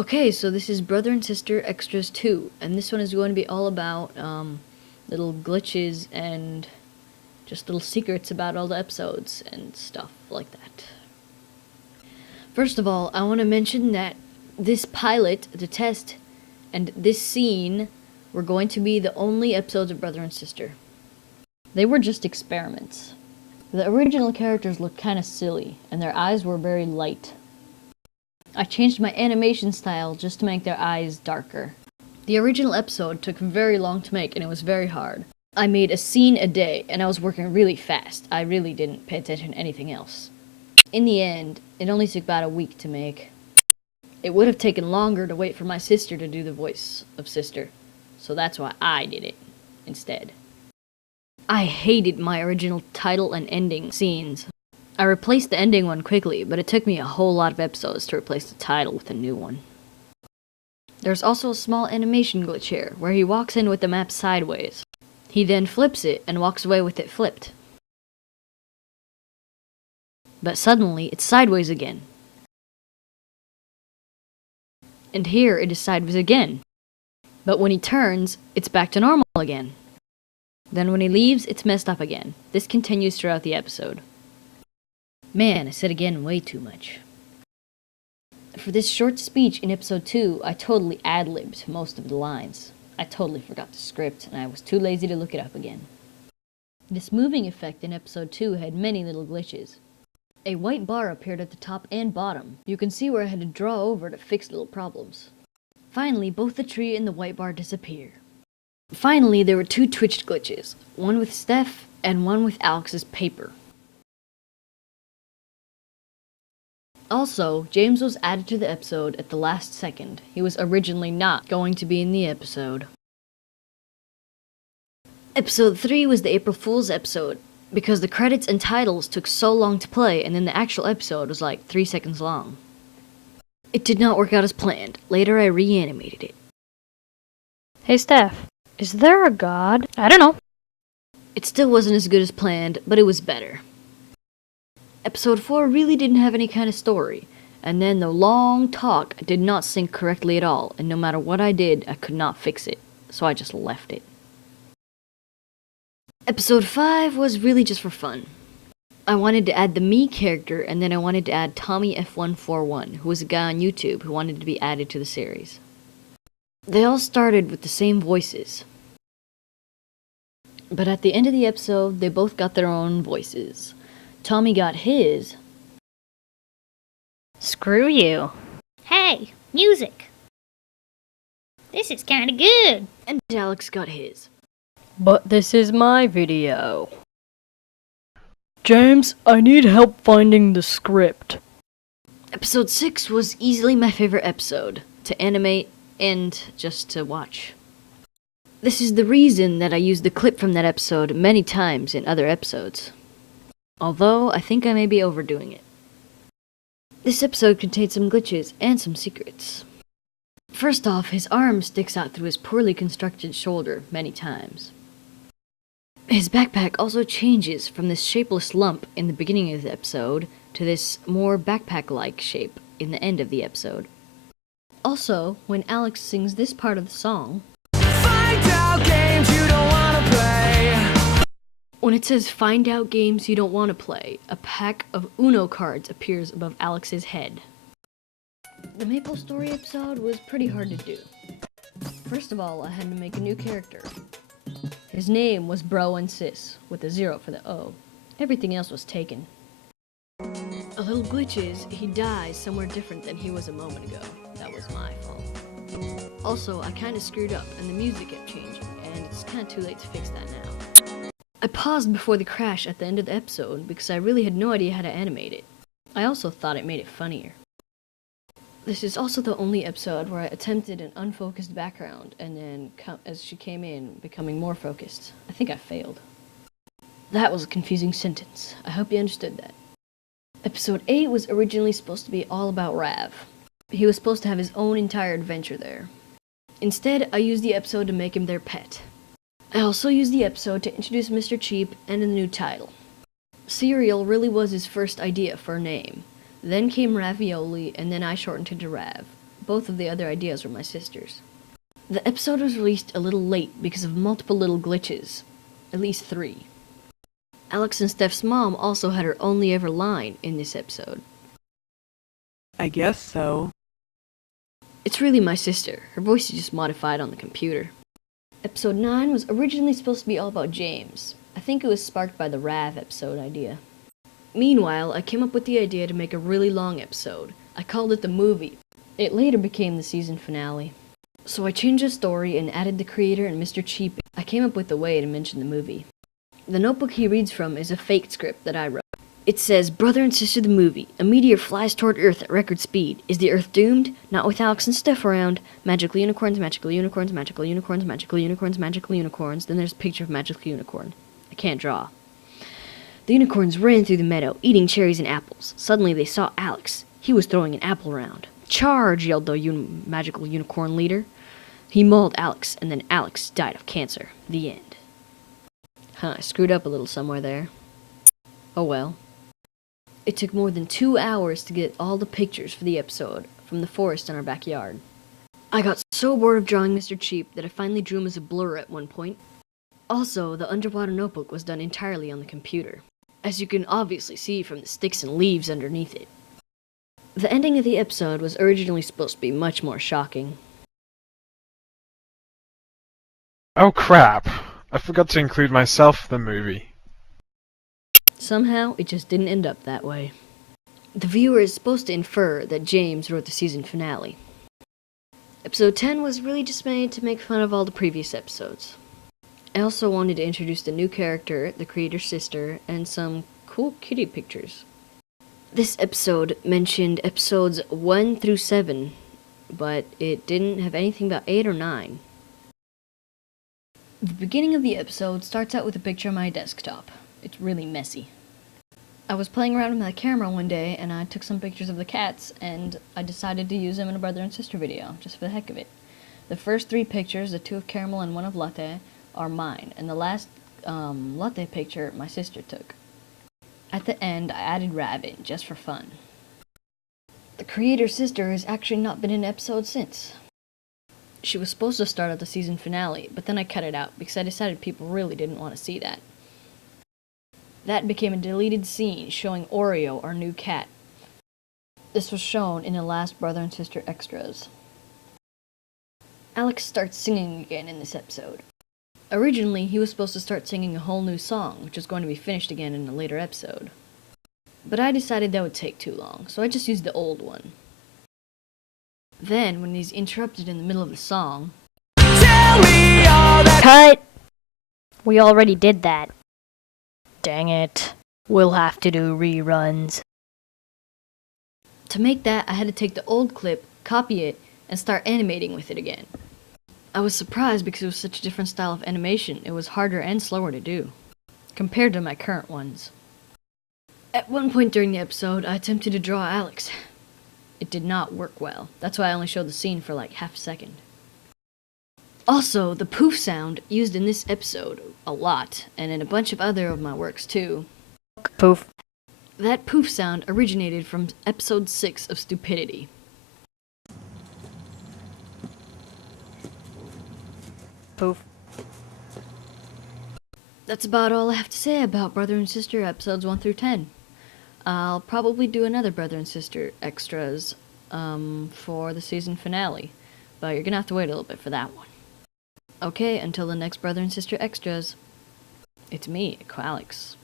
Okay, so this is Brother and Sister Extras 2, and this one is going to be all about little glitches and just little secrets about all the episodes and stuff like that. First of all, I want to mention that this pilot, the test, and this scene were going to be the only episodes of Brother and Sister. They were just experiments. The original characters looked kind of silly, and their eyes were very light. I changed my animation style just to make their eyes darker. The original episode took very long to make and it was very hard. I made a scene a day and I was working really fast. I really didn't pay attention to anything else. In the end, it only took about a week to make. It would have taken longer to wait for my sister to do the voice of Sister, so that's why I did it instead. I hated my original title and ending scenes. I replaced the ending one quickly, but it took me a whole lot of episodes to replace the title with a new one. There's also a small animation glitch here, where he walks in with the map sideways. He then flips it and walks away with it flipped. But suddenly, it's sideways again. And here it is sideways again. But when he turns, it's back to normal again. Then when he leaves, it's messed up again. This continues throughout the episode. Man, I said again way too much. For this short speech in episode 2, I totally ad-libbed most of the lines. I totally forgot the script, and I was too lazy to look it up again. This moving effect in episode 2 had many little glitches. A white bar appeared at the top and bottom. You can see where I had to draw over to fix little problems. Finally, both the tree and the white bar disappear. Finally, there were 2 twitched glitches, one with Steph and one with Alex's paper. Also, James was added to the episode at the last second. He was originally not going to be in the episode. Episode 3 was the April Fool's episode, because the credits and titles took so long to play and then the actual episode was like 3 seconds long. It did not work out as planned. Later I reanimated it. Hey Steph, is there a god? I don't know. It still wasn't as good as planned, but it was better. Episode 4 really didn't have any kind of story, and then the long talk did not sync correctly at all, and no matter what I did, I could not fix it, so I just left it. Episode 5 was really just for fun. I wanted to add the me character, and then I wanted to add Tommy F141, who was a guy on YouTube who wanted to be added to the series. They all started with the same voices. But at the end of the episode, they both got their own voices. Tommy got his. Screw you. Hey, music. This is kinda good. And Alex got his. But this is my video. James, I need help finding the script. Episode 6 was easily my favorite episode, to animate and just to watch. This is the reason that I used the clip from that episode many times in other episodes. Although, I think I may be overdoing it. This episode contained some glitches and some secrets. First off, his arm sticks out through his poorly constructed shoulder many times. His backpack also changes from this shapeless lump in the beginning of the episode to this more backpack-like shape in the end of the episode. Also, when Alex sings this part of the song, find out games you don't want to play. When it says find out games you don't want to play, a pack of Uno cards appears above Alex's head. The Maple Story episode was pretty hard to do. First of all, I had to make a new character. His name was Bro and Sis, with a 0 for the O. Everything else was taken. A little glitch is, he dies somewhere different than he was a moment ago. That was my fault. Also, I kinda screwed up and the music kept changing, and it's kinda too late to fix that now. I paused before the crash at the end of the episode because I really had no idea how to animate it. I also thought it made it funnier. This is also the only episode where I attempted an unfocused background and then, as she came in, becoming more focused. I think I failed. That was a confusing sentence. I hope you understood that. Episode 8 was originally supposed to be all about Rav. He was supposed to have his own entire adventure there. Instead, I used the episode to make him their pet. I also used the episode to introduce Mr. Cheap and a new title. Cereal really was his first idea for a name. Then came Ravioli, and then I shortened it to Rav. both of the other ideas were my sister's. The episode was released a little late because of multiple little glitches. At least 3. Alex and Steph's mom also had her only ever line in this episode. I guess so. It's really my sister. Her voice is just modified on the computer. Episode 9 was originally supposed to be all about James. I think it was sparked by the Rav episode idea. Meanwhile, I came up with the idea to make a really long episode. I called it The Movie. It later became the season finale. So I changed the story and added the creator and Mr. Cheap. I came up with a way to mention the movie. The notebook he reads from is a fake script that I wrote. It says, Brother and Sister the Movie. A meteor flies toward Earth at record speed. Is the Earth doomed? Not with Alex and Steph around. Magical unicorns, magical unicorns, magical unicorns, magical unicorns, magical unicorns. Then there's a picture of magical unicorn. I can't draw. The unicorns ran through the meadow, eating cherries and apples. Suddenly they saw Alex. He was throwing an apple around. Charge, yelled the magical unicorn leader. He mauled Alex, and then Alex died of cancer. The end. Huh, I screwed up a little somewhere there. Oh well. It took more than 2 hours to get all the pictures for the episode from the forest in our backyard. I got so bored of drawing Mr. Cheap that I finally drew him as a blur at one point. Also, the underwater notebook was done entirely on the computer, as you can obviously see from the sticks and leaves underneath it. The ending of the episode was originally supposed to be much more shocking. Oh crap! I forgot to include myself in the movie. Somehow, it just didn't end up that way. The viewer is supposed to infer that James wrote the season finale. Episode 10 was really just made to make fun of all the previous episodes. I also wanted to introduce the new character, the creator's sister, and some cool kitty pictures. This episode mentioned episodes 1 through 7, but it didn't have anything about 8 or 9. The beginning of the episode starts out with a picture of my desktop. It's really messy. I was playing around with my camera one day and I took some pictures of the cats and I decided to use them in a brother and sister video, just for the heck of it. The first 3 pictures, the 2 of Caramel and 1 of Latte, are mine, and the last Latte picture my sister took. At the end, I added Rabbit, just for fun. The creator's sister has actually not been in an episode since. She was supposed to start at the season finale, but then I cut it out because I decided people really didn't want to see that. That became a deleted scene showing Oreo, our new cat. This was shown in the last brother and sister extras. Alex starts singing again in this episode. Originally, he was supposed to start singing a whole new song, which was going to be finished again in a later episode. But I decided that would take too long, so I just used the old one. Then, when he's interrupted in the middle of the song, Cut! We already did that. Dang it. We'll have to do reruns. to make that, I had to take the old clip, copy it, and start animating with it again. I was surprised because it was such a different style of animation. It was harder and slower to do, compared to my current ones. At one point during the episode, I attempted to draw Alex. It did not work well. That's why I only showed the scene for like half a second. Also, the poof sound used in this episode a lot, and in a bunch of other of my works too. Poof. That poof sound originated from episode 6 of Stupidity. Poof. That's about all I have to say about Brother and Sister episodes 1 through 10. I'll probably do another Brother and Sister extras for the season finale, but you're gonna have to wait a little bit for that one. Okay, until the next Brother and Sister extras, it's me, Aqlex.